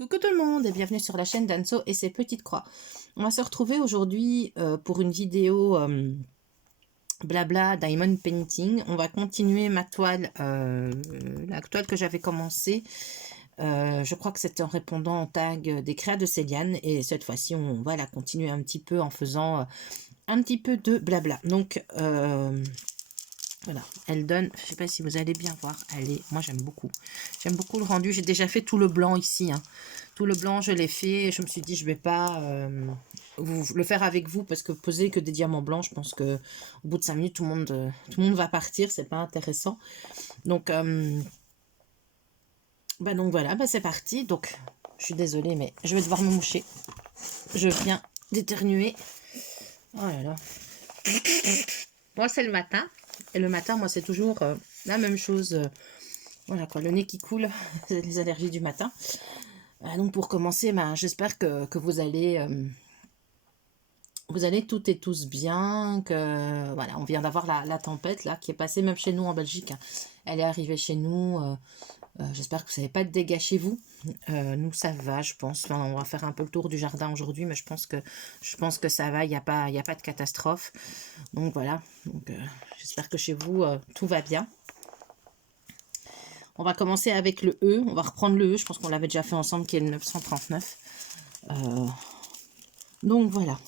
Coucou tout le monde et bienvenue sur la chaîne d'Anso et ses petites croix. On va se retrouver aujourd'hui pour une vidéo blabla diamond painting. On va continuer ma toile, la toile que j'avais commencée. Je crois que c'était en répondant au tag des créas de Céliane et cette fois-ci on va la continuer un petit peu en faisant un petit peu de blabla. Donc voilà, elle donne, je sais pas si vous allez bien voir, moi j'aime beaucoup le rendu. J'ai déjà fait tout le blanc ici, hein. Tout le blanc je l'ai fait, je me suis dit je vais pas le faire avec vous parce que poser que des diamants blancs, je pense que au bout de 5 minutes tout le monde va partir, c'est pas intéressant. Donc donc voilà, c'est parti. Donc je suis désolée mais je vais devoir me moucher, je viens d'éternuer. Oh là là. Moi c'est le matin. Et le matin, moi, c'est toujours la même chose. Voilà quoi, le nez qui coule, les allergies du matin. Donc pour commencer, j'espère que vous allez toutes et tous bien. Que voilà, on vient d'avoir la tempête là qui est passée même chez nous en Belgique, hein. Elle est arrivée chez nous. J'espère que vous n'avez pas de dégâts chez vous. Nous ça va, je pense. Enfin, on va faire un peu le tour du jardin aujourd'hui, mais je pense que ça va. Il n'y a pas de catastrophe. Donc voilà. Donc j'espère que chez vous tout va bien. On va commencer avec le E. On va reprendre le E. Je pense qu'on l'avait déjà fait ensemble, qui est le 939. Donc voilà.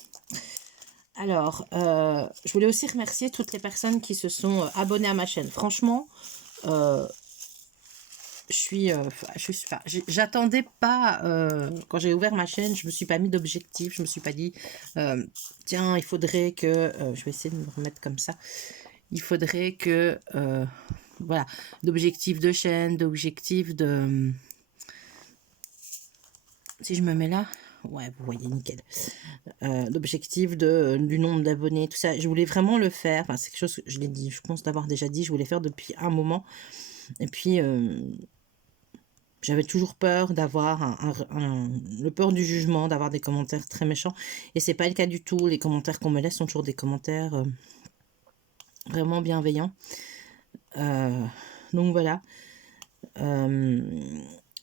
Alors, je voulais aussi remercier toutes les personnes qui se sont abonnées à ma chaîne. Franchement, j'attendais pas, quand j'ai ouvert ma chaîne, je me suis pas mis d'objectif. Je me suis pas dit, tiens, il faudrait que, je vais essayer de me remettre comme ça. Il faudrait que, voilà, d'objectifs de chaîne, d'objectifs de... Si je me mets là, ouais, vous voyez, nickel. D'objectifs du nombre d'abonnés, tout ça. Je voulais vraiment le faire. Enfin, c'est quelque chose que je l'ai dit, je pense d'avoir déjà dit, je voulais faire depuis un moment. Et puis, j'avais toujours peur d'avoir le peur du jugement, d'avoir des commentaires très méchants. Et c'est pas le cas du tout. Les commentaires qu'on me laisse sont toujours des commentaires vraiment bienveillants. Donc voilà.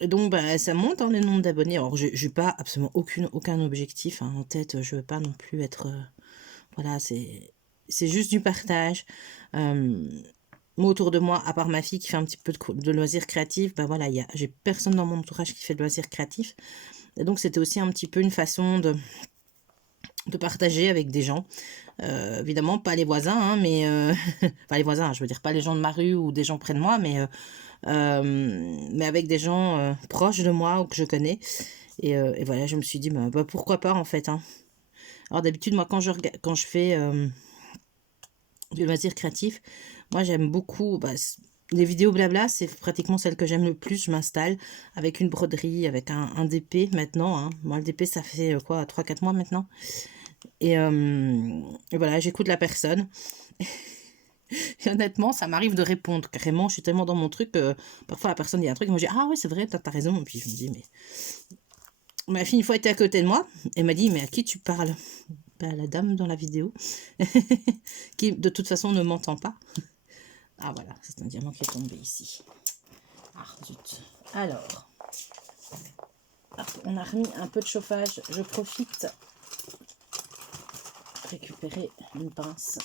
Et donc ça monte, hein, le nombre d'abonnés. Alors je n'ai pas absolument aucun objectif, hein, en tête. Je veux pas non plus être voilà, c'est juste du partage. Moi autour de moi, à part ma fille qui fait un petit peu de loisirs créatifs, voilà, j'ai personne dans mon entourage qui fait de loisirs créatifs. Et donc c'était aussi un petit peu une façon de partager avec des gens. Évidemment pas les voisins, hein, mais pas les voisins, je veux dire pas les gens de ma rue ou des gens près de moi, mais avec des gens proches de moi ou que je connais. Et voilà, je me suis dit, pourquoi pas en fait, hein. Alors d'habitude, moi quand je fais du loisir créatif, moi j'aime beaucoup, les vidéos blabla, c'est pratiquement celle que j'aime le plus. Je m'installe avec une broderie, avec un DP maintenant, hein. Moi le DP ça fait quoi, 3-4 mois maintenant. Et voilà, j'écoute la personne. Et honnêtement, ça m'arrive de répondre carrément. Je suis tellement dans mon truc que parfois la personne dit un truc, et moi je dis ah ouais c'est vrai, t'as raison. Et puis je me dis mais ma fille une fois était à côté de moi, elle m'a dit mais à qui tu parles? La dame dans la vidéo qui de toute façon ne m'entend pas. Ah voilà, c'est un diamant qui est tombé ici. Ah zut. Alors, hop, on a remis un peu de chauffage. Je profite récupérer une pince.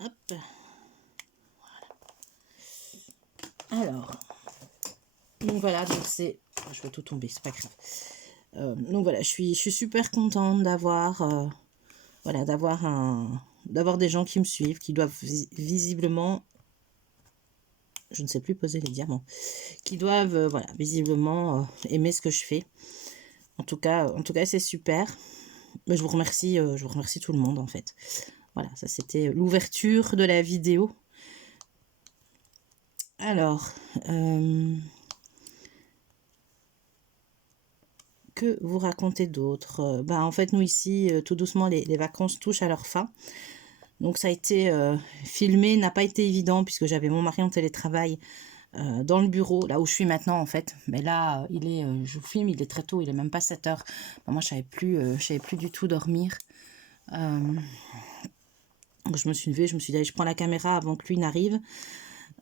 Hop. Voilà. Alors, donc voilà, donc c'est... Je vais tout tomber, c'est pas grave. Donc voilà, je suis super contente d'avoir voilà, d'avoir des gens qui me suivent, qui doivent visiblement, je ne sais plus poser les diamants, qui doivent voilà, visiblement aimer ce que je fais. En tout cas c'est super. Mais je vous remercie tout le monde en fait. Voilà, ça c'était l'ouverture de la vidéo. Alors, que vous raconter d'autre? En fait, nous ici, tout doucement, les vacances touchent à leur fin. Donc ça a été filmé, n'a pas été évident puisque j'avais mon mari en télétravail dans le bureau, là où je suis maintenant en fait. Mais là, je vous filme, il est très tôt, il est même pas 7 heures. Moi, je savais plus du tout dormir. Donc, je me suis levée, je me suis dit, allez, je prends la caméra avant que lui n'arrive.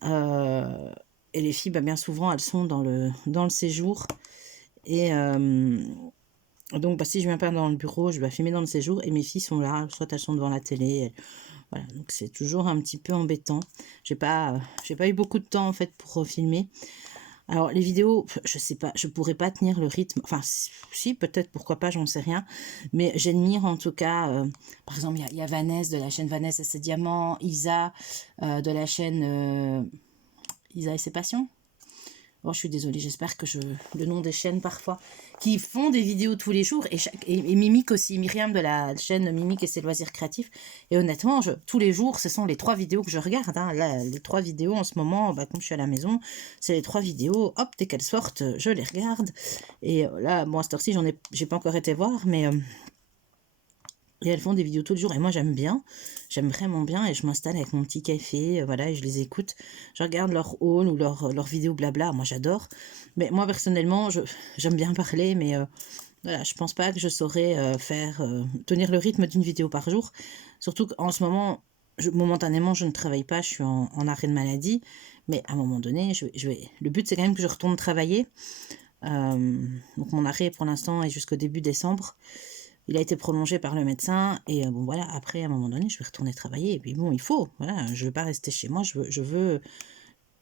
Et les filles, bah, bien souvent, elles sont dans le séjour. Et donc, bah, si je viens pas dans le bureau, je vais filmer dans le séjour. Et mes filles sont là, soit elles sont devant la télé. Voilà, donc c'est toujours un petit peu embêtant. J'ai pas eu beaucoup de temps, en fait, pour filmer. Alors, les vidéos, je sais pas, je pourrais pas tenir le rythme. Enfin, si, peut-être, pourquoi pas, j'en sais rien. Mais j'admire en tout cas, par exemple, il y a Vanessa de la chaîne Vanessa et ses diamants, Isa de la chaîne Isa et ses passions. Oh, je suis désolée, j'espère que le nom des chaînes parfois, qui font des vidéos tous les jours, et Mimique aussi, Myriam de la chaîne Mimique et ses loisirs créatifs. Et honnêtement, tous les jours, ce sont les 3 vidéos que je regarde. Hein. Là, les 3 vidéos en ce moment, bah, comme je suis à la maison, c'est les 3 vidéos, hop, dès qu'elles sortent, je les regarde. Et là, bon, à cette heure-ci, j'ai pas encore été voir, mais... et elles font des vidéos tous les jours et moi j'aime vraiment bien et je m'installe avec mon petit café, voilà, et je les écoute, je regarde leur haul ou leur vidéo blabla, moi j'adore, mais moi personnellement j'aime bien parler, mais voilà, je pense pas que je saurais tenir le rythme d'une vidéo par jour, surtout qu'en ce moment, momentanément je ne travaille pas, je suis en arrêt de maladie, mais à un moment donné, le but c'est quand même que je retourne travailler, donc mon arrêt pour l'instant est jusqu'au début décembre. Il a été prolongé par le médecin et bon voilà, après à un moment donné je vais retourner travailler et puis bon il faut, voilà, je veux pas rester chez moi, je veux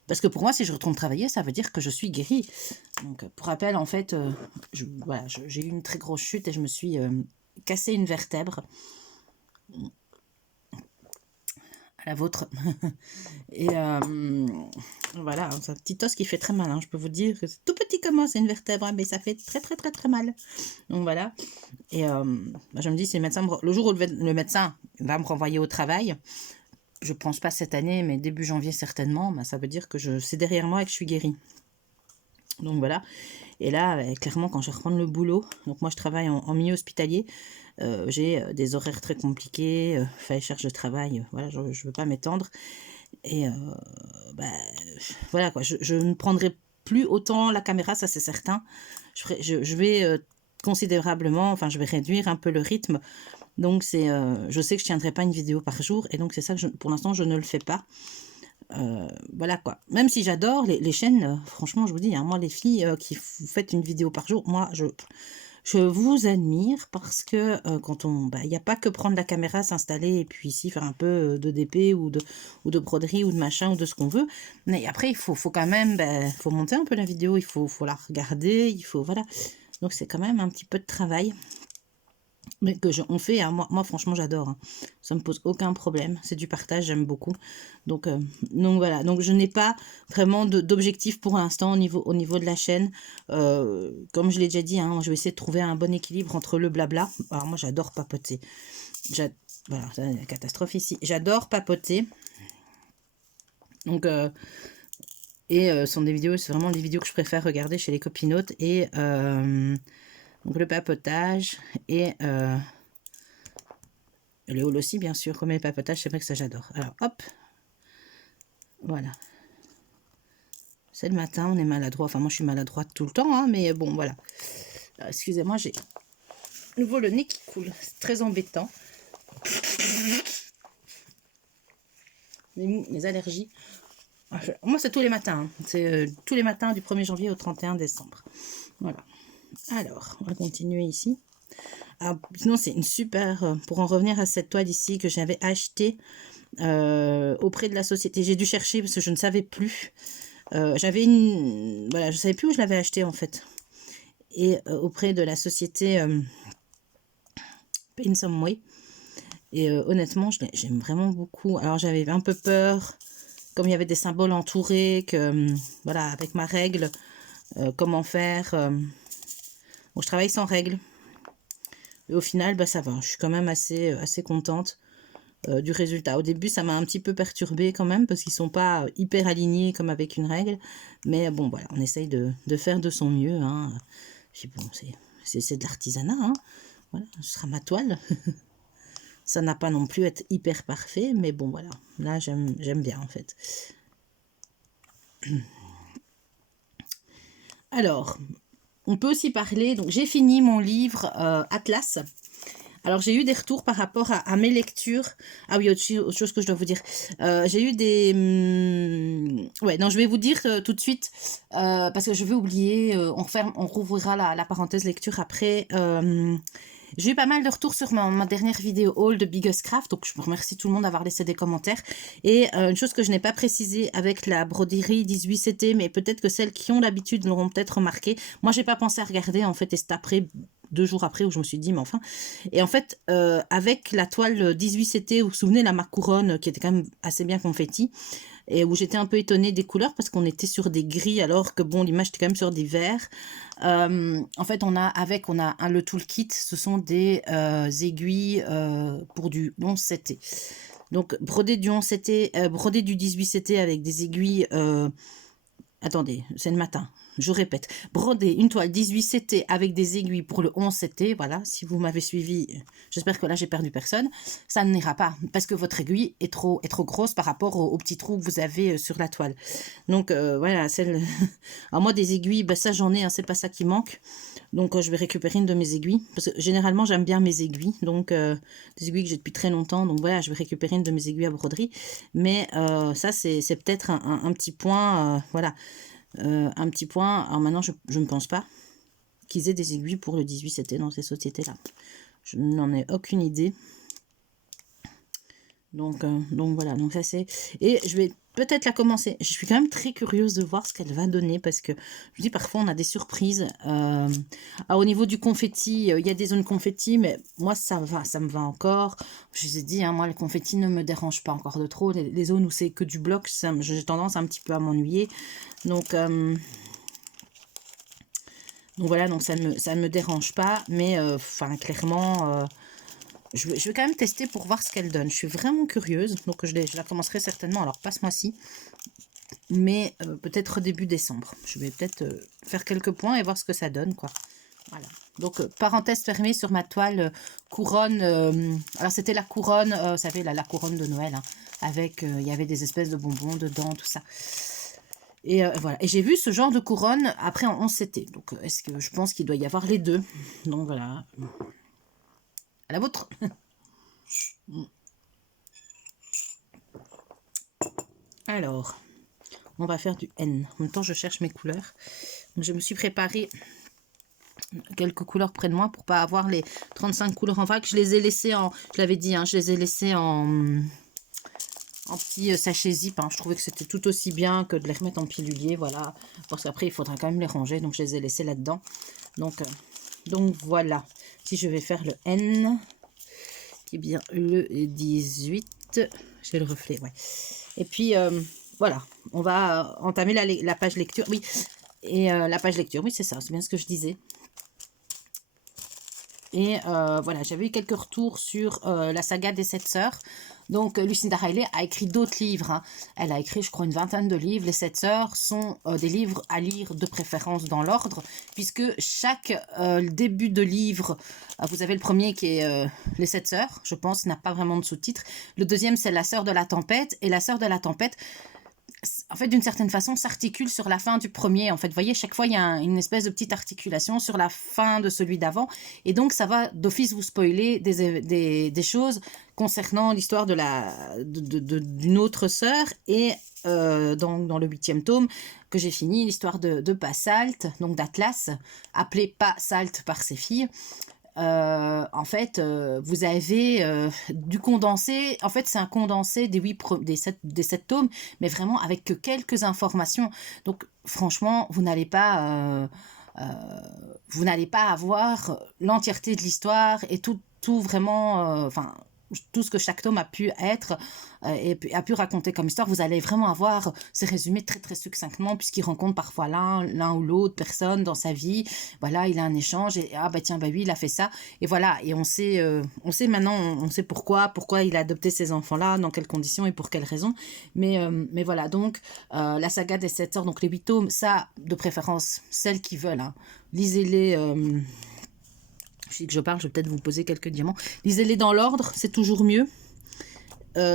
parce que pour moi si je retourne travailler ça veut dire que je suis guérie. Donc pour rappel en fait voilà, j'ai eu une très grosse chute et je me suis cassé une vertèbre à la vôtre. Et voilà, c'est un petit os qui fait très mal, hein. Je peux vous dire que c'est tout petit comme moi, c'est une vertèbre, hein, mais ça fait très très très très mal. Donc voilà. Et bah, je me dis, si le jour où le médecin va me renvoyer au travail, je pense pas cette année, mais début janvier certainement, bah, ça veut dire que c'est derrière moi et que je suis guérie. Donc voilà. Et là, clairement, quand je vais reprendre le boulot, donc moi je travaille en milieu hospitalier, j'ai des horaires très compliqués, charge de travail, voilà, je ne veux pas m'étendre. Et bah, voilà quoi, je ne prendrai plus autant la caméra, ça c'est certain. Je vais considérablement, enfin je vais réduire un peu le rythme. Donc je sais que je tiendrai pas une vidéo par jour et donc c'est ça que pour l'instant je ne le fais pas. Voilà quoi. Même si j'adore les chaînes, franchement je vous dis, hein, moi les filles qui vous faites une vidéo par jour, moi je vous admire parce que quand il n'y a pas que prendre la caméra, s'installer et puis ici faire un peu de DP ou de broderie ou de machin ou de ce qu'on veut. Mais après, il faut quand même, faut monter un peu la vidéo, il faut la regarder, voilà. Donc c'est quand même un petit peu de travail. Mais on fait, hein, moi franchement j'adore, hein. Ça me pose aucun problème, c'est du partage, j'aime beaucoup. Donc voilà, donc je n'ai pas vraiment d'objectif pour l'instant au niveau de la chaîne. Comme je l'ai déjà dit, hein, je vais essayer de trouver un bon équilibre entre le blabla. Alors moi j'adore papoter. Voilà, c'est une catastrophe ici. J'adore papoter. Donc ce sont des vidéos, c'est vraiment des vidéos que je préfère regarder chez les copinotes et donc le papotage et le haul aussi, bien sûr, comme les papotages, c'est vrai que ça j'adore. Alors, hop, voilà. C'est le matin, on est maladroit. Enfin, moi, je suis maladroite tout le temps, hein, mais bon, voilà. Excusez-moi, j'ai nouveau le nez qui coule. C'est très embêtant. Mes allergies. Moi, c'est tous les matins. Hein. C'est tous les matins du 1er janvier au 31 décembre. Voilà. Alors, on va continuer ici. Alors, sinon, c'est une super... pour en revenir à cette toile ici que j'avais achetée auprès de la société. J'ai dû chercher parce que je ne savais plus. J'avais une... Voilà, je ne savais plus où je l'avais achetée en fait. Et auprès de la société Paint Some Way. Et honnêtement, j'aime vraiment beaucoup. Alors, j'avais un peu peur, comme il y avait des symboles entourés, que voilà, avec ma règle, comment faire. Bon, je travaille sans règle. Et au final, bah, ça va. Je suis quand même assez contente du résultat. Au début, ça m'a un petit peu perturbée quand même, parce qu'ils sont pas hyper alignés comme avec une règle. Mais bon, voilà, on essaye de faire de son mieux. Hein. Puis bon, c'est de l'artisanat. Hein. Voilà, ce sera ma toile. Ça n'a pas non plus être hyper parfait, mais bon, voilà. Là, j'aime bien, en fait. Alors, on peut aussi parler... Donc, j'ai fini mon livre Atlas. Alors, j'ai eu des retours par rapport à mes lectures. Ah oui, autre chose que je dois vous dire. J'ai eu des... ouais, non, je vais vous dire tout de suite, parce que je vais oublier, on rouvrira la parenthèse lecture après. J'ai eu pas mal de retours sur ma dernière vidéo haul de Biggest Craft, donc je vous remercie tout le monde d'avoir laissé des commentaires. Et une chose que je n'ai pas précisée avec la broderie 18CT, mais peut-être que celles qui ont l'habitude l'auront peut-être remarqué. Moi, j'ai pas pensé à regarder, en fait, et c'est après, 2 jours après, où je me suis dit, mais enfin. Et en fait, avec la toile 18CT, vous vous souvenez, la marque couronne, qui était quand même assez bien confetti, et où j'étais un peu étonnée des couleurs parce qu'on était sur des gris alors que bon, l'image était quand même sur des verts. En fait, on a le toolkit, ce sont des aiguilles pour du 11CT. Donc brodé du 11CT, brodé du 18CT avec des aiguilles. Attendez, c'est le matin. Je répète, broder une toile 18CT avec des aiguilles pour le 11CT, voilà, si vous m'avez suivi, j'espère que là j'ai perdu personne, ça n'ira pas, parce que votre aiguille est trop grosse par rapport au petit trou que vous avez sur la toile. Donc voilà, alors moi des aiguilles, ben, ça j'en ai, hein, c'est pas ça qui manque, donc je vais récupérer une de mes aiguilles, parce que généralement j'aime bien mes aiguilles, donc des aiguilles que j'ai depuis très longtemps, donc voilà, je vais récupérer une de mes aiguilles à broderie, mais ça c'est peut-être un petit point, voilà. Un petit point, alors maintenant je ne pense pas qu'ils aient des aiguilles pour le 18CT dans ces sociétés-là. Je n'en ai aucune idée. Donc voilà, donc ça c'est... Et je vais peut-être la commencer. Je suis quand même très curieuse de voir ce qu'elle va donner parce que, je dis, parfois on a des surprises. Alors, au niveau du confetti, il y a des zones confetti, mais moi ça me va encore. Je vous ai dit, hein, moi le confetti ne me dérange pas encore de trop. Les zones où c'est que du bloc, j'ai tendance un petit peu à m'ennuyer. Donc voilà, donc ça ne me dérange pas, mais enfin clairement... je vais quand même tester pour voir ce qu'elle donne. Je suis vraiment curieuse. Donc, je la commencerai certainement. Alors, pas ce mois-ci. Mais peut-être début décembre. Je vais peut-être faire quelques points et voir ce que ça donne, quoi. Voilà. Donc, parenthèse fermée sur ma toile couronne. Alors, c'était la couronne, vous savez, la couronne de Noël. Hein, avec, il y avait des espèces de bonbons dedans, tout ça. Et voilà. Et j'ai vu ce genre de couronne après en 11CT. Donc, est-ce que je pense qu'il doit y avoir les deux. Donc, voilà. À la vôtre. Alors, on va faire du N. En même temps, je cherche mes couleurs. Donc, je me suis préparé quelques couleurs près de moi pour pas avoir les 35 couleurs en vrac. Je les ai laissées en... Je l'avais dit, hein, je les ai laissées en petit sachet zip. Hein. Je trouvais que c'était tout aussi bien que de les remettre en pilulier. Voilà. Parce qu'après, il faudra quand même les ranger. Donc, je les ai laissés là-dedans. Donc voilà. Si je vais faire le N... Eh bien, le 18, j'ai le reflet, ouais. Et puis, voilà, on va entamer la page lecture, oui. Et la page lecture, oui, c'est ça, c'est bien ce que je disais. Et voilà, j'avais eu quelques retours sur la saga des 7 sœurs. Donc, Lucinda Riley a écrit d'autres livres. Hein. Elle a écrit, je crois, une vingtaine de livres. Les 7 sœurs sont des livres à lire de préférence dans l'ordre, puisque chaque début de livre, vous avez le premier qui est Les 7 sœurs, je pense, n'a pas vraiment de sous-titre. Le deuxième, c'est La sœur de la tempête. Et La sœur de la tempête, en fait, d'une certaine façon, s'articule sur la fin du premier. En fait, vous voyez, chaque fois, il y a une espèce de petite articulation sur la fin de celui d'avant. Et donc, ça va d'office vous spoiler des choses concernant l'histoire d'une autre sœur. Et dans le 8e tome que j'ai fini, l'histoire de Passalt, donc d'Atlas, appelée Passalt par ses filles. En fait, vous avez du condensé. En fait, c'est un condensé des 7 tomes, mais vraiment avec que quelques informations. Donc, franchement, vous n'allez pas avoir l'entièreté de l'histoire et tout vraiment... Enfin, tout ce que chaque tome a pu être et a pu raconter comme histoire, vous allez vraiment avoir ces résumés très très succinctement puisqu'il rencontre parfois l'un ou l'autre personne dans sa vie. Voilà, il a un échange et ah bah tiens, bah oui, il a fait ça. Et voilà, et on sait maintenant, on sait pourquoi il a adopté ces enfants-là, dans quelles conditions et pour quelles raisons. Mais voilà, donc la saga des 7 sœurs, donc les 8 tomes, ça, de préférence, celles qui veulent, hein, lisez-les... Je dis que je parle, je vais peut-être vous poser quelques diamants. Lisez-les dans l'ordre, c'est toujours mieux.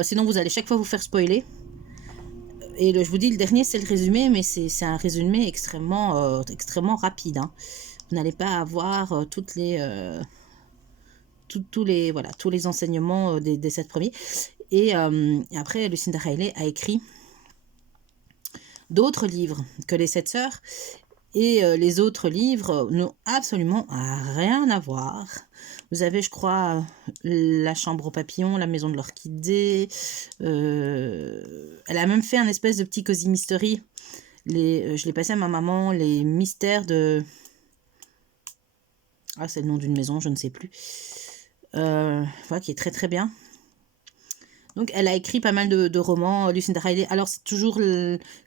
Sinon, vous allez chaque fois vous faire spoiler. Et je vous dis, le dernier, c'est le résumé, mais c'est un résumé extrêmement rapide. Hein. Vous n'allez pas avoir toutes les voilà, tous les enseignements des 7 premiers. Et après, Lucinda Riley a écrit d'autres livres que les 7 sœurs. Et les autres livres n'ont absolument rien à voir. Vous avez, je crois, La chambre aux papillons, La maison de l'orchidée. Elle a même fait un espèce de petit cozy mystery. Je l'ai passé à ma maman, les mystères de... Ah, c'est le nom d'une maison, je ne sais plus. Voilà, qui est très très bien. Donc, elle a écrit pas mal de romans, Lucinda Riley. Alors,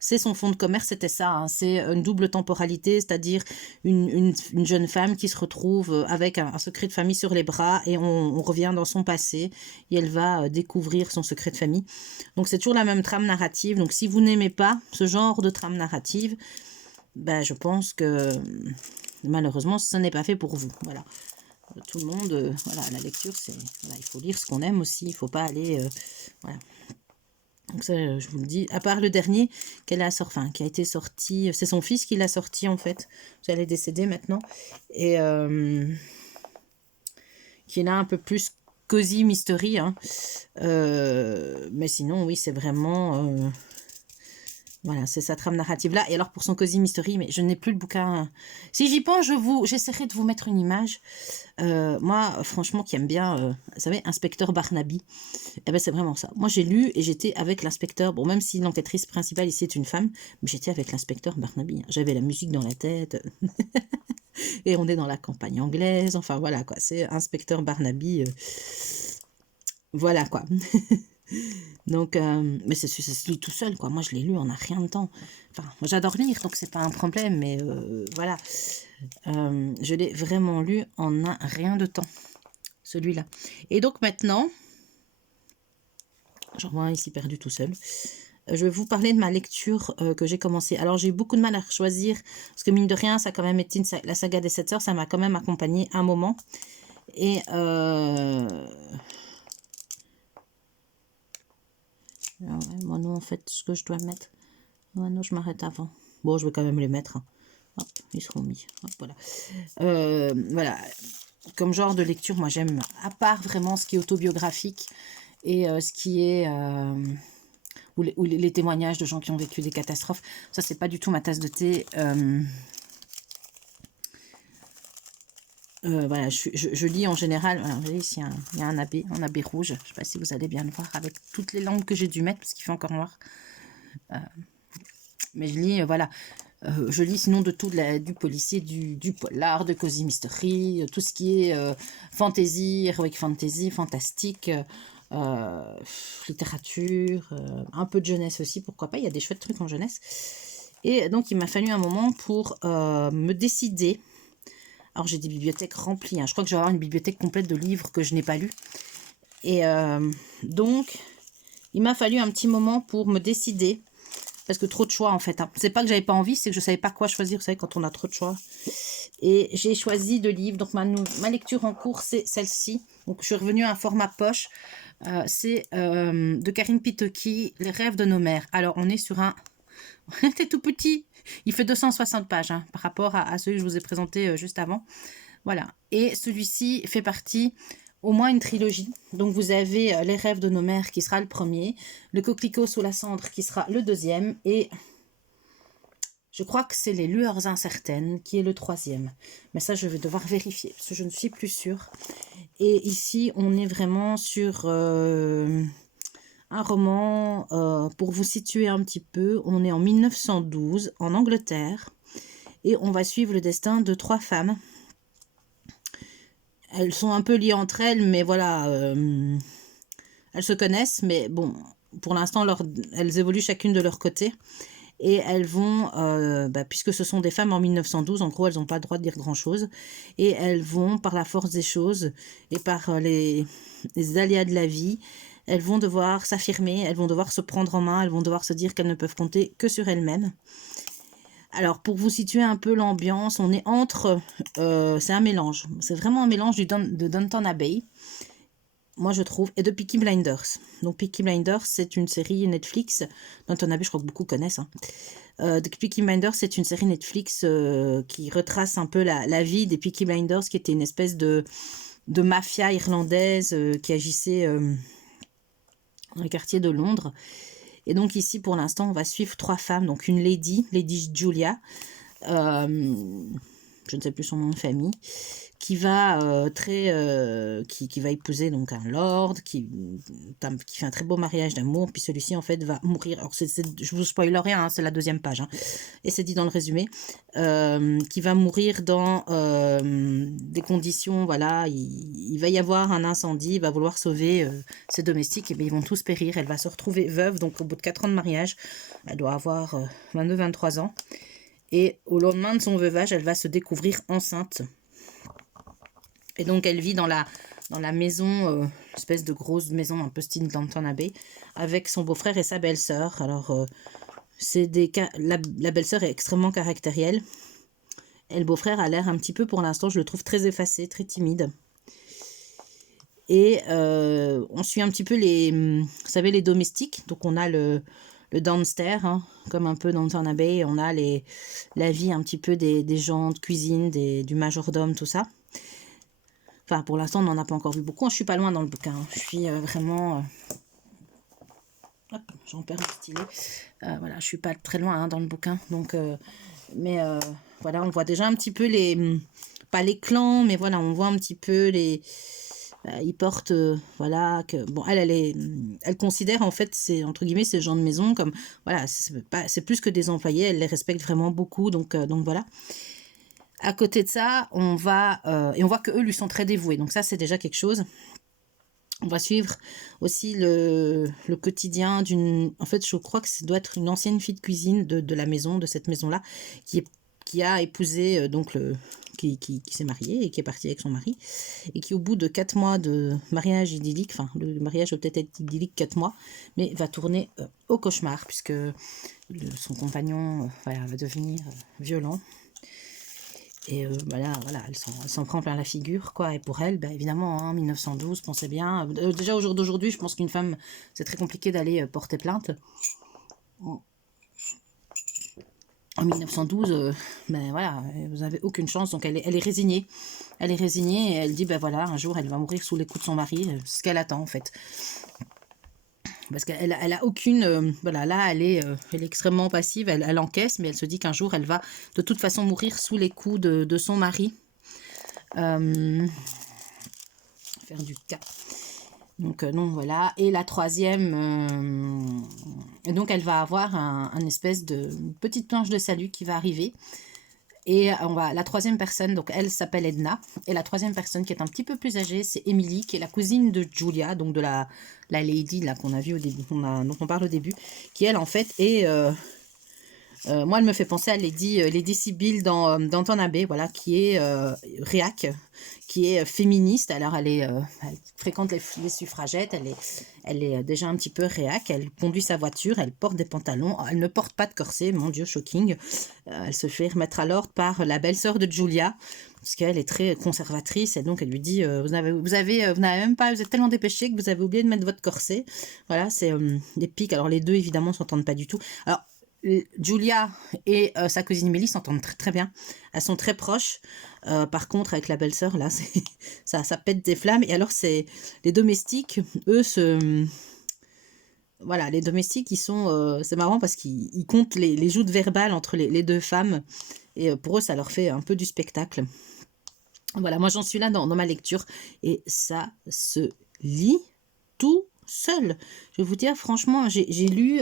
c'est son fonds de commerce, c'était ça. Hein, c'est une double temporalité, c'est-à-dire une jeune femme qui se retrouve avec un secret de famille sur les bras et on revient dans son passé et elle va découvrir son secret de famille. Donc, c'est toujours la même trame narrative. Donc, si vous n'aimez pas ce genre de trame narrative, ben, je pense que malheureusement, ce n'est pas fait pour vous. Voilà. Tout le monde, voilà, la lecture, voilà, il faut lire ce qu'on aime aussi, il ne faut pas aller, voilà. Donc ça, je vous le dis, à part le dernier qui a été sorti, c'est son fils qui l'a sorti en fait, elle est décédée maintenant, et qui est là un peu plus cozy mystery, hein. Mais sinon, oui, c'est vraiment... Voilà, c'est sa trame narrative-là. Et alors, pour son Cozy Mystery, mais je n'ai plus le bouquin. Si j'y pense, j'essaierai de vous mettre une image. Moi, franchement, qui aime bien, vous savez, Inspecteur Barnaby, eh ben, c'est vraiment ça. Moi, j'ai lu et j'étais avec l'inspecteur. Bon, même si l'enquêtrice principale ici est une femme, mais j'étais avec l'inspecteur Barnaby. J'avais la musique dans la tête. Et on est dans la campagne anglaise. Enfin, voilà, quoi. C'est Inspecteur Barnaby. Voilà, quoi. Donc, mais c'est celui tout seul, quoi. Moi, je l'ai lu en un rien de temps. Enfin, moi, j'adore lire, donc c'est pas un problème, mais voilà. Je l'ai vraiment lu en un rien de temps, celui-là. Et donc, maintenant, je revois ici perdu tout seul. Je vais vous parler de ma lecture que j'ai commencé. Alors, j'ai eu beaucoup de mal à choisir, parce que mine de rien, ça a quand même été la saga des 7 sœurs, ça m'a quand même accompagnée un moment. Et... Ah ouais, moi non, en fait, ce que je dois mettre... Ouais, non, je m'arrête avant. Bon, je vais quand même les mettre. Hein. Hop, ils seront mis. Hop, voilà. Voilà. Comme genre de lecture, moi j'aime, à part vraiment ce qui est autobiographique et ce qui est... ou les témoignages de gens qui ont vécu des catastrophes. Ça, c'est pas du tout ma tasse de thé. Voilà, je lis en général. Alors, vous voyez, ici, il y a un abbé rouge. Je ne sais pas si vous allez bien le voir avec toutes les lampes que j'ai dû mettre parce qu'il fait encore noir. Mais je lis, voilà. Je lis sinon de tout, du policier, du polar, de cozy mystery, tout ce qui est fantasy, heroic fantasy, fantastique, littérature, un peu de jeunesse aussi, pourquoi pas. Il y a des chouettes trucs en jeunesse. Et donc, il m'a fallu un moment pour me décider. Alors, j'ai des bibliothèques remplies. Hein. Je crois que je vais avoir une bibliothèque complète de livres que je n'ai pas lus. Et donc, il m'a fallu un petit moment pour me décider. Parce que trop de choix, en fait. Hein. C'est pas que j'avais pas envie, c'est que je savais pas quoi choisir. Vous savez, quand on a trop de choix. Et j'ai choisi 2 livres. Donc, ma lecture en cours, c'est celle-ci. Donc, je suis revenue à un format poche. C'est de Karine Pitoki, Les rêves de nos mères. Alors, on est sur un... C'est tout petit. Il fait 260 pages hein, par rapport à celui que je vous ai présenté juste avant. Voilà. Et celui-ci fait partie, au moins une trilogie. Donc, vous avez Les rêves de nos mères qui sera le premier. Le coquelicot sous la cendre qui sera le deuxième. Et je crois que c'est Les lueurs incertaines qui est le troisième. Mais ça, je vais devoir vérifier parce que je ne suis plus sûre. Et ici, on est vraiment sur... un roman, pour vous situer un petit peu, on est en 1912 en Angleterre et on va suivre le destin de 3 femmes. Elles sont un peu liées entre elles, mais voilà, elles se connaissent, mais bon, pour l'instant, elles évoluent chacune de leur côté. Et elles vont, puisque ce sont des femmes en 1912, en gros, elles n'ont pas le droit de dire grand-chose. Et elles vont, par la force des choses et par les aléas de la vie, elles vont devoir s'affirmer, elles vont devoir se prendre en main, elles vont devoir se dire qu'elles ne peuvent compter que sur elles-mêmes. Alors, pour vous situer un peu l'ambiance, on est entre... c'est un mélange. C'est vraiment un mélange de Downton Abbey, moi je trouve, et de Peaky Blinders. Donc Peaky Blinders, c'est une série Netflix. Downton Abbey, je crois que beaucoup connaissent. Hein. Peaky Blinders, c'est une série Netflix qui retrace un peu la vie des Peaky Blinders, qui était une espèce de de mafia irlandaise qui agissait dans les quartiers de Londres. Et donc ici, pour l'instant, on va suivre 3 femmes. Donc une Lady Julia, je ne sais plus son nom de famille, qui va qui va épouser donc un lord, qui fait un très beau mariage d'amour, puis celui-ci en fait va mourir. Alors je vous spoil rien, hein, c'est la 2e page, hein, et c'est dit dans le résumé, qui va mourir dans des conditions, voilà, il va y avoir un incendie, il va vouloir sauver ses domestiques, et bien ils vont tous périr. Elle va se retrouver veuve, donc au bout de 4 ans de mariage, elle doit avoir 22-23 ans, et au lendemain de son veuvage, elle va se découvrir enceinte. Et donc, elle vit dans la maison, espèce de grosse maison un peu style Downton Abbey, avec son beau-frère et sa belle-sœur. Alors, la belle-sœur est extrêmement caractérielle. Et le beau-frère a l'air un petit peu, pour l'instant, je le trouve très effacé, très timide. Et on suit un petit peu vous savez, les domestiques. Donc, on a le downstairs, hein, comme un peu dans Downton Abbey. On a la vie un petit peu des gens de cuisine, du majordome, tout ça. Enfin, pour l'instant, on n'en a pas encore vu beaucoup. Je suis pas loin dans le bouquin. Je suis vraiment... Hop, j'en perds le stylet. Voilà, je suis pas très loin dans le bouquin. Donc, voilà, on voit déjà un petit peu pas les clans, mais voilà, on voit un petit peu ils portent, voilà, que... Bon, elle considère, en fait, entre guillemets, ces gens de maison comme... Voilà, c'est plus que des employés. Elle les respecte vraiment beaucoup. Donc voilà. À côté de ça, on voit qu'eux lui sont très dévoués. Donc ça, c'est déjà quelque chose. On va suivre aussi le quotidien en fait, je crois que ça doit être une ancienne fille de cuisine de la maison, de cette maison-là, qui a épousé, qui s'est mariée et qui est partie avec son mari. Et qui, au bout de 4 mois de mariage idyllique, enfin, le mariage va peut-être être idyllique 4 mois, mais va tourner au cauchemar, puisque son compagnon va devenir violent. Et voilà, elle s'en prend plein la figure, quoi. Et pour elle, évidemment, en 1912, pensez bien. Déjà, au jour d'aujourd'hui, je pense qu'une femme, c'est très compliqué d'aller porter plainte. En 1912, voilà, vous n'avez aucune chance. Donc, elle est résignée. Elle est résignée et elle dit, voilà, un jour, elle va mourir sous les coups de son mari. C'est ce qu'elle attend, en fait. Parce qu'elle a aucune... voilà, là, elle est extrêmement passive, elle encaisse, mais elle se dit qu'un jour, elle va de toute façon mourir sous les coups de son mari. Faire du cas. Donc, non, voilà. Et la 3e... donc, elle va avoir un espèce de petite planche de salut qui va arriver. Et la 3e personne, donc elle s'appelle Edna. Et la 3e personne qui est un petit peu plus âgée, c'est Emily, qui est la cousine de Julia, donc de la lady là qu'on a vu au début, dont on parle au début, qui elle en fait est... moi, elle me fait penser à Lady Sibyl dans Downton Abbey, voilà, qui est réac, qui est féministe. Alors, elle fréquente les suffragettes, elle est déjà un petit peu réac, elle conduit sa voiture, elle porte des pantalons, elle ne porte pas de corset, mon Dieu, shocking. Elle se fait remettre à l'ordre par la belle-sœur de Julia, parce qu'elle est très conservatrice, et donc elle lui dit vous n'avez même pas, vous êtes tellement dépêché que vous avez oublié de mettre votre corset. Voilà, c'est des pics. Alors, les deux, évidemment, ne s'entendent pas du tout. Alors, Julia et sa cousine Emily s'entendent très très bien. Elles sont très proches. Par contre, avec la belle-sœur, là, ça pète des flammes. Et alors, les domestiques, eux, voilà, les domestiques, ils sont... c'est marrant parce qu'ils comptent les joutes verbales entre les 2 femmes. Et pour eux, ça leur fait un peu du spectacle. Voilà, moi, j'en suis là dans ma lecture. Et ça se lit tout seul. Je vais vous dire, franchement, j'ai lu...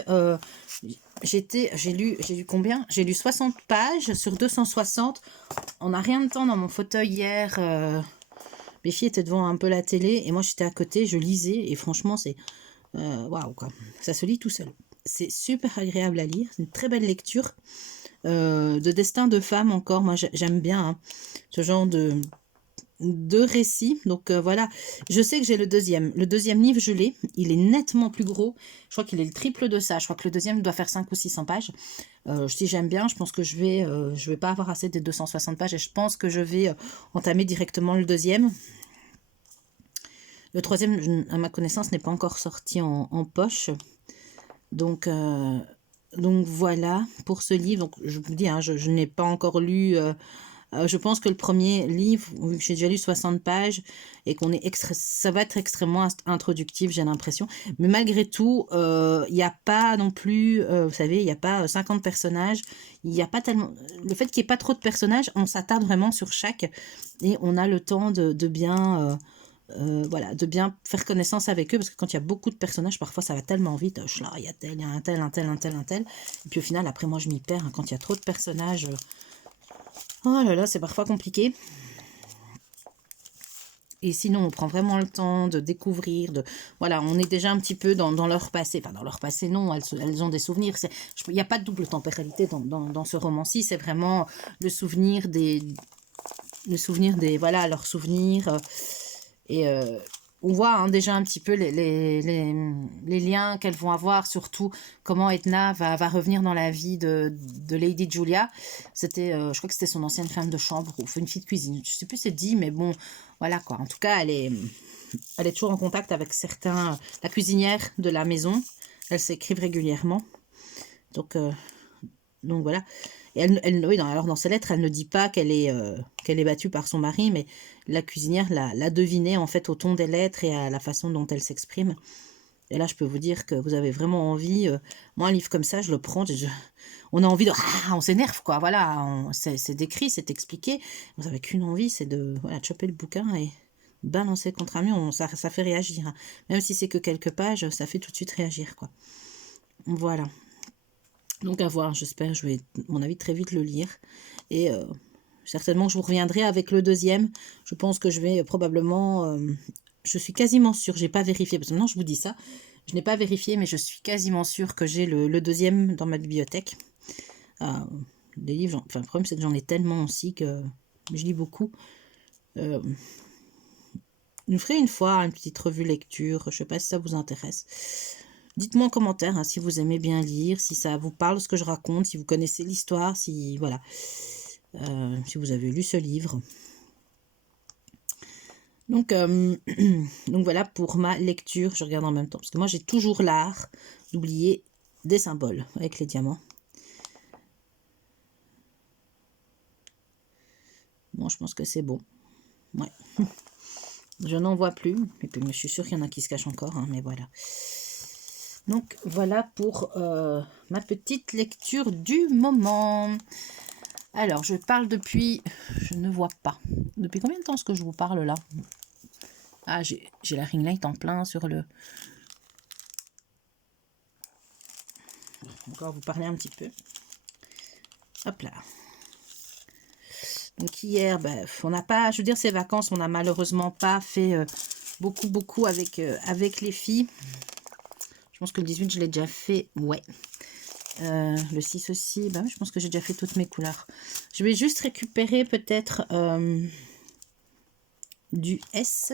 j'ai lu combien? J'ai lu 60 pages sur 260 en un rien de temps dans mon fauteuil hier. Mes filles étaient devant un peu la télé et moi j'étais à côté, je lisais et franchement c'est waouh quoi. Ça se lit tout seul. C'est super agréable à lire, c'est une très belle lecture de destin de femme encore. Moi j'aime bien ce genre de récits. Donc voilà, je sais que j'ai le deuxième livre, je l'ai, il est nettement plus gros, je crois qu'il est le triple de ça, je crois que le deuxième doit faire 500 ou 600 pages. Si j'aime bien, je pense que je vais pas avoir assez des 260 pages et je pense que je vais entamer directement le deuxième. Le troisième, à ma connaissance, n'est pas encore sorti en poche. Donc voilà pour ce livre. Donc je vous dis, je n'ai pas encore lu Je pense que le premier livre, vu que j'ai déjà lu 60 pages, et qu'on est ça va être extrêmement introductif, j'ai l'impression. Mais malgré tout, il n'y a pas non plus, vous savez, il n'y a pas 50 personnages. Il n'y a pas tellement... Le fait qu'il n'y ait pas trop de personnages, on s'attarde vraiment sur chaque, et on a le temps de bien... voilà, de bien faire connaissance avec eux, parce que quand il y a beaucoup de personnages, parfois ça va tellement vite, là, il y a tel, il y a un tel, un tel, un tel, un tel, et puis au final, après moi je m'y perds, hein, quand il y a trop de personnages, oh là là, c'est parfois compliqué. Et sinon, on prend vraiment le temps de découvrir, voilà, on est déjà un petit peu dans leur passé, enfin dans leur passé, non, elles ont des souvenirs, il n'y a pas de double temporalité dans ce roman-ci, c'est vraiment le souvenir voilà, leurs souvenirs, et on voit hein, déjà un petit peu les liens qu'elles vont avoir, surtout comment Edna va revenir dans la vie de Lady Julia. C'était, je crois que c'était son ancienne femme de chambre ou une fille de cuisine. Je sais plus c'est dit, mais bon, voilà quoi. En tout cas, elle est toujours en contact avec la cuisinière de la maison. Elles s'écrivent régulièrement. Donc voilà. Et oui, alors dans ses lettres, elle ne dit pas qu'elle est battue par son mari, mais la cuisinière l'a deviné en fait au ton des lettres et à la façon dont elle s'exprime. Et là, je peux vous dire que vous avez vraiment envie. Moi, un livre comme ça, je le prends. On a envie de. Ah, on s'énerve, quoi. Voilà, c'est décrit, c'est expliqué. Vous n'avez qu'une envie, c'est de choper le bouquin et balancer contre un mur. Ça fait réagir. Hein. Même si c'est que quelques pages, ça fait tout de suite réagir, quoi. Voilà. Donc à voir, j'espère, je vais, à mon avis, très vite le lire. Et certainement, je vous reviendrai avec le deuxième. Je pense que je vais probablement... je suis quasiment sûre, j'ai pas vérifié, parce que maintenant je vous dis ça, je n'ai pas vérifié, mais je suis quasiment sûre que j'ai le deuxième dans ma bibliothèque. Des livres, enfin, le problème c'est que j'en ai tellement aussi que je lis beaucoup. Je vous ferai une fois une petite revue lecture, je sais pas si ça vous intéresse. Dites-moi en commentaire hein, si vous aimez bien lire, si ça vous parle ce que je raconte, si vous connaissez l'histoire, si voilà, si vous avez lu ce livre. Donc, donc voilà pour ma lecture, je regarde en même temps, parce que moi j'ai toujours l'art d'oublier des symboles avec les diamants. Bon, je pense que c'est bon. Ouais. Je n'en vois plus, et puis je suis sûre qu'il y en a qui se cachent encore, hein, mais voilà. Donc voilà pour ma petite lecture du moment. Alors, je parle depuis... Je ne vois pas. Depuis combien de temps est-ce que je vous parle là? Ah, j'ai la ring light en plein sur le... Encore vous parler un petit peu. Hop là. Donc hier, ben, on n'a pas... Je veux dire, ces vacances, on n'a malheureusement pas fait beaucoup avec les filles. Je pense que le 18, je l'ai déjà fait. Ouais. Le 6 aussi. Ben, je pense que j'ai déjà fait toutes mes couleurs. Je vais juste récupérer peut-être du S.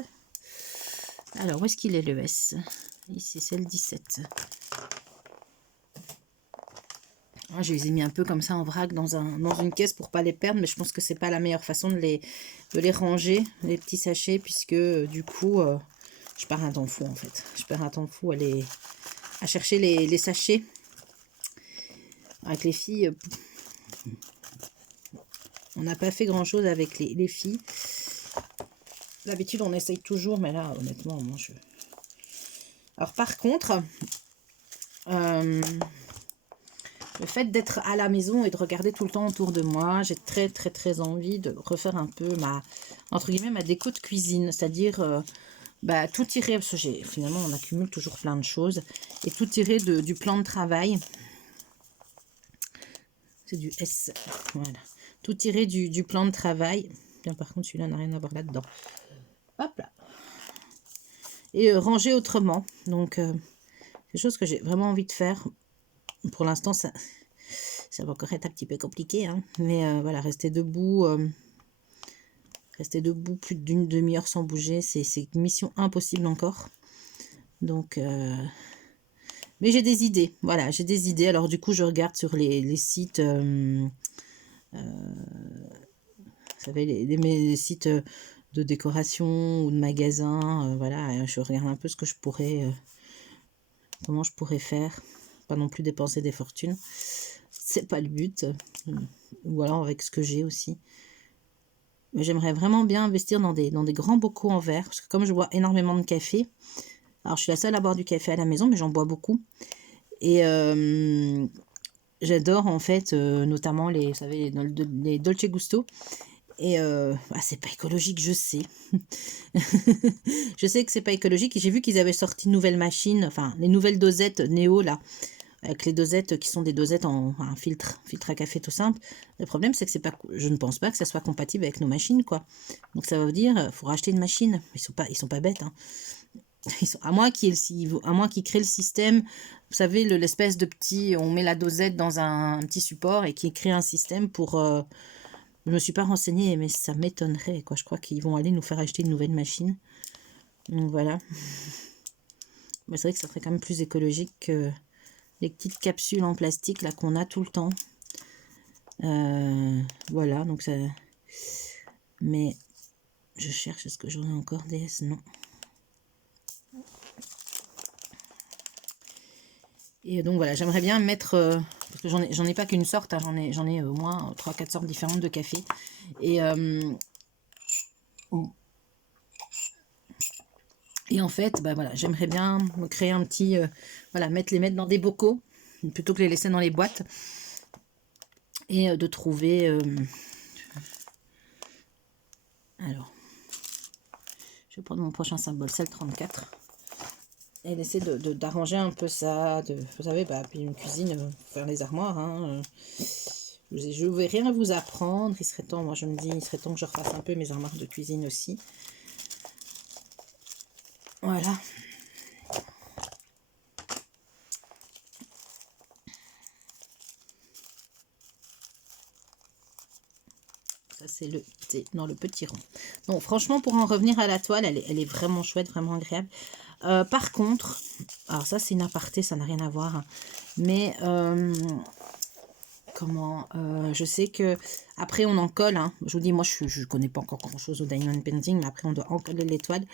Alors, où est-ce qu'il est le S? Ici, c'est le 17. Ah, je les ai mis un peu comme ça en vrac dans une caisse pour pas les perdre, mais je pense que c'est pas la meilleure façon de les ranger, les petits sachets, puisque du coup, je perds un temps fou en fait. Je perds un temps fou à chercher les sachets. Avec les filles, on n'a pas fait grand chose avec les filles. D'habitude, on essaye toujours, mais là, honnêtement, moi, Alors, par contre, le fait d'être à la maison et de regarder tout le temps autour de moi, j'ai très envie de refaire un peu entre guillemets, ma déco de cuisine. C'est-à-dire, tout tirer, parce que finalement, on accumule toujours plein de choses. Et tout tirer du plan de travail. C'est du S, voilà. Tout tirer du plan de travail. Bien, par contre, celui-là n'a rien à voir là-dedans. Hop là. Et ranger autrement. Donc, quelque chose que j'ai vraiment envie de faire. Pour l'instant, ça va encore être un petit peu compliqué. Hein. Mais voilà, rester debout plus d'une demi-heure sans bouger, c'est une mission impossible encore. Donc, mais j'ai des idées. Voilà, j'ai des idées. Alors, du coup, je regarde sur les sites... vous savez, les sites de décoration ou de magasins, voilà, je regarde un peu ce que je pourrais, comment je pourrais faire, pas non plus dépenser des fortunes, c'est pas le but, ou alors avec ce que j'ai aussi. Mais j'aimerais vraiment bien investir dans des grands bocaux en verre. Parce que comme je bois énormément de café, alors je suis la seule à boire du café à la maison, mais j'en bois beaucoup. Et j'adore en fait, notamment les, vous savez, les Dolce Gusto. Et c'est pas écologique, je sais. Je sais que c'est pas écologique. Et j'ai vu qu'ils avaient sorti une nouvelle machine, enfin les nouvelles dosettes Néo là, avec les dosettes qui sont des dosettes en un filtre à café tout simple. Le problème c'est que c'est pas, je ne pense pas que ça soit compatible avec nos machines quoi. Donc ça veut dire, faut racheter une machine. Ils sont pas bêtes. Hein. À moins qu'ils créent le système, vous savez, l'espèce de petit, on met la dosette dans un petit support et qui crée un système pour. Je me suis pas renseignée, mais ça m'étonnerait, quoi. Je crois qu'ils vont aller nous faire acheter une nouvelle machine. Donc voilà. Mais c'est vrai que ça serait quand même plus écologique que les petites capsules en plastique là qu'on a tout le temps. Voilà, donc ça. Mais je cherche, est-ce que j'en ai encore des? Non. Et donc voilà, j'aimerais bien mettre, parce que j'en ai pas qu'une sorte, hein, j'en ai au moins 3-4 sortes différentes de café. Et en fait, bah voilà, j'aimerais bien me créer un petit, voilà, les mettre dans des bocaux, plutôt que les laisser dans les boîtes. Et de trouver, alors, je vais prendre mon prochain symbole, c'est le 34. Et essayer d'arranger un peu ça, vous savez, bah, puis une cuisine, faire les armoires, hein, je ne vais rien vous apprendre, il serait temps, moi je me dis, il serait temps que je refasse un peu mes armoires de cuisine aussi. Voilà. Ça c'est dans le petit rond. Donc franchement, pour en revenir à la toile, elle est vraiment chouette, vraiment agréable. Par contre, alors ça c'est une aparté, ça n'a rien à voir, hein, mais je sais que après on en colle, hein. Je vous dis, moi je connais pas encore grand chose au diamond painting, mais après on doit encoller les toiles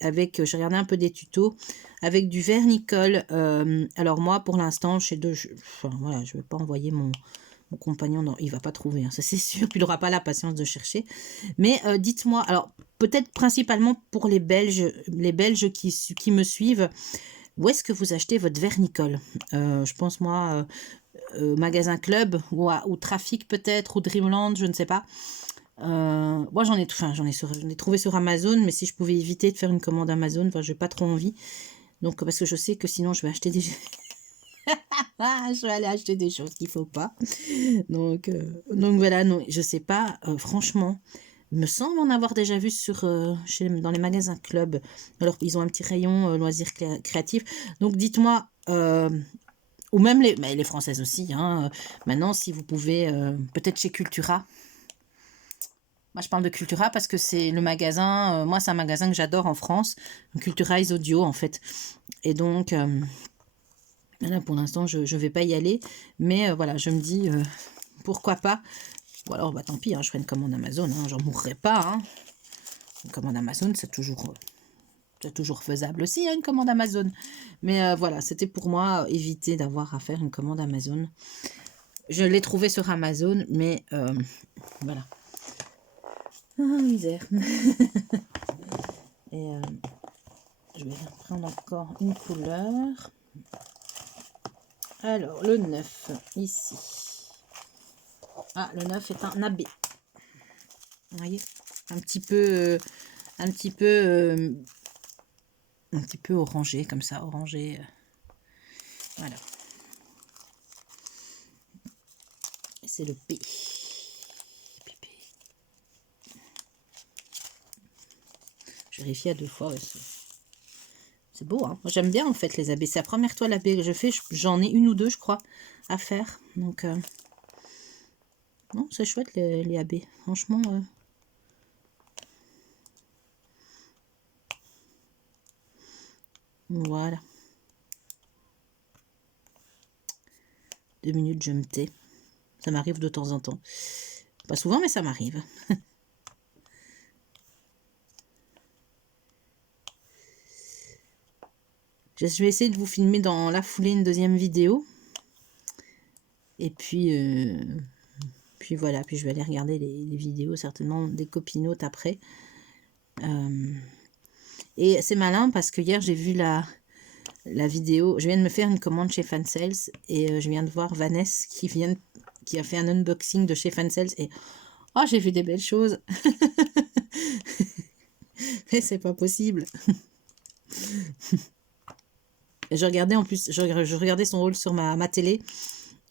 avec, j'ai regardé un peu des tutos avec du vernicole. Alors moi pour l'instant enfin voilà, je vais pas envoyer mon compagnon, non, il va pas trouver, hein, ça c'est sûr, puis il aura pas la patience de chercher. Mais dites-moi, alors peut-être principalement pour les Belges qui me suivent, où est-ce que vous achetez votre vernicole? Je pense moi Magasin Club ou Trafic peut-être, ou Dreamland, je ne sais pas. Moi j'en ai trouvé sur Amazon, mais si je pouvais éviter de faire une commande Amazon, enfin j'ai pas trop envie. Donc parce que je sais que sinon je vais acheter des je vais aller acheter des choses qu'il faut pas. Donc voilà, non, je sais pas, franchement, il me semble en avoir déjà vu dans les magasins Club. Alors ils ont un petit rayon loisirs créatifs. Donc dites-moi, ou même les françaises aussi, hein, maintenant si vous pouvez, peut-être chez Cultura. Moi je parle de Cultura parce que c'est le magasin, moi c'est un magasin que j'adore en France, Cultura is Audio en fait. Et donc là pour l'instant je ne vais pas y aller, mais voilà, je me dis pourquoi pas. Ou alors bah tant pis, hein, je ferai une commande Amazon, hein, j'en mourrai pas. Hein. Une commande Amazon c'est toujours faisable aussi, hein, une commande Amazon. Mais voilà, c'était pour moi éviter d'avoir à faire une commande Amazon. Je l'ai trouvé sur Amazon, mais voilà. Ah, misère. Et je vais prendre encore une couleur. Alors, le 9, ici. Ah, le 9 est un AB. Vous voyez, un petit peu orangé, comme ça, orangé. Voilà. C'est le P. Je vérifie à 2 fois. Ouais, c'est beau, hein. J'aime bien en fait les AB. C'est la première toile AB que je fais. J'en ai une ou deux, je crois, à faire. Donc, non, c'est chouette les AB. Franchement. Voilà. 2 minutes, je me tais. Ça m'arrive de temps en temps. Pas souvent, mais ça m'arrive. Je vais essayer de vous filmer dans la foulée une deuxième vidéo. Et puis, Puis voilà, puis je vais aller regarder les vidéos certainement des copinotes après. Et c'est malin parce que hier j'ai vu la vidéo. Je viens de me faire une commande chez Fansales et je viens de voir Vanessa qui a fait un unboxing de chez Fansales et oh, j'ai vu des belles choses. Mais c'est pas possible. Et je regardais en plus, je regardais son rôle sur ma télé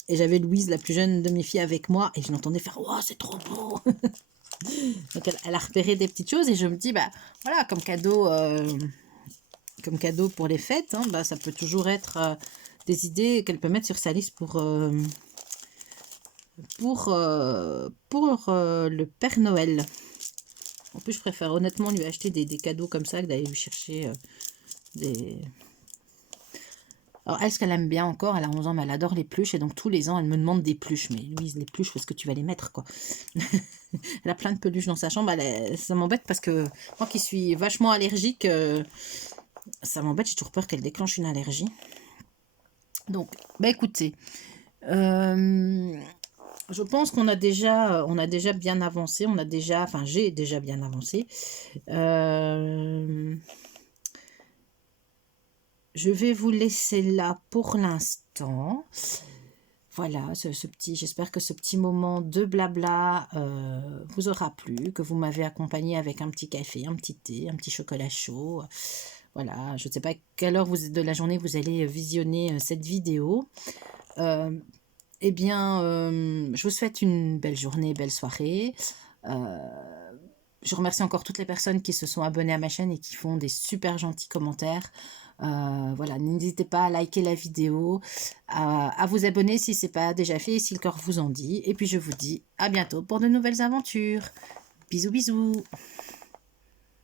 et j'avais Louise, la plus jeune de mes filles, avec moi et je l'entendais faire oh, c'est trop beau. Donc elle a repéré des petites choses et je me dis bah voilà, comme cadeau pour les fêtes, hein, bah, ça peut toujours être des idées qu'elle peut mettre sur sa liste pour le Père Noël. En plus, je préfère honnêtement lui acheter des cadeaux comme ça que d'aller lui chercher des... Alors, elle, ce qu'elle aime bien encore, elle a 11 ans, mais elle adore les pluches. Et donc, tous les ans, elle me demande des pluches. Mais Louise, les pluches, où est-ce que tu vas les mettre, quoi? Elle a plein de peluches dans sa chambre. Ça m'embête parce que moi qui suis vachement allergique, ça m'embête. J'ai toujours peur qu'elle déclenche une allergie. Donc, bah écoutez, je pense qu'on a déjà bien avancé. J'ai déjà bien avancé. Je vais vous laisser là pour l'instant. Voilà, j'espère que ce petit moment de blabla vous aura plu, que vous m'avez accompagné avec un petit café, un petit thé, un petit chocolat chaud. Voilà, je ne sais pas à quelle heure de la journée vous allez visionner cette vidéo. Eh bien, je vous souhaite une belle journée, belle soirée. Je remercie encore toutes les personnes qui se sont abonnées à ma chaîne et qui font des super gentils commentaires. Voilà, n'hésitez pas à liker la vidéo, à vous abonner si ce n'est pas déjà fait et si le corps vous en dit. Et puis je vous dis à bientôt pour de nouvelles aventures. Bisous bisous.